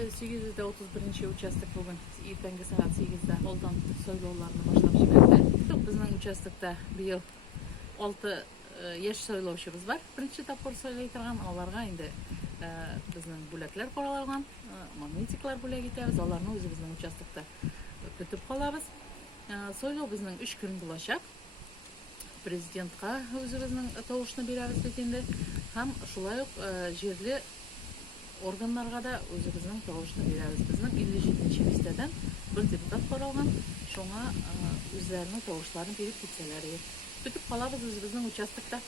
831 участок бүгін ертеңгі сағат 8-де қолдан сойлауларны башлап жіберді. Біздің участокта биыл 6 яш сойлаушыбыз бар. Бірінші тапқыр сойлай тұрған, оларға енді біздің бүләклер қоралған, магнитиклар бүләк етеміз, оларны өзі біздің участокта күтіп қалабыз. Сойлау біздің 3 күн болашақ. Президентқа өзі біздің тоғышны береміз бетенді, һәм шулай ук жерлі органларға да өзі біздің тоғышны береміз. Біздің 57-ші листеден бір депутат қоралған, шоңа өздерінің тоғышларын беріп кетселер. Күтіп қалабыз өзі біздің участокта.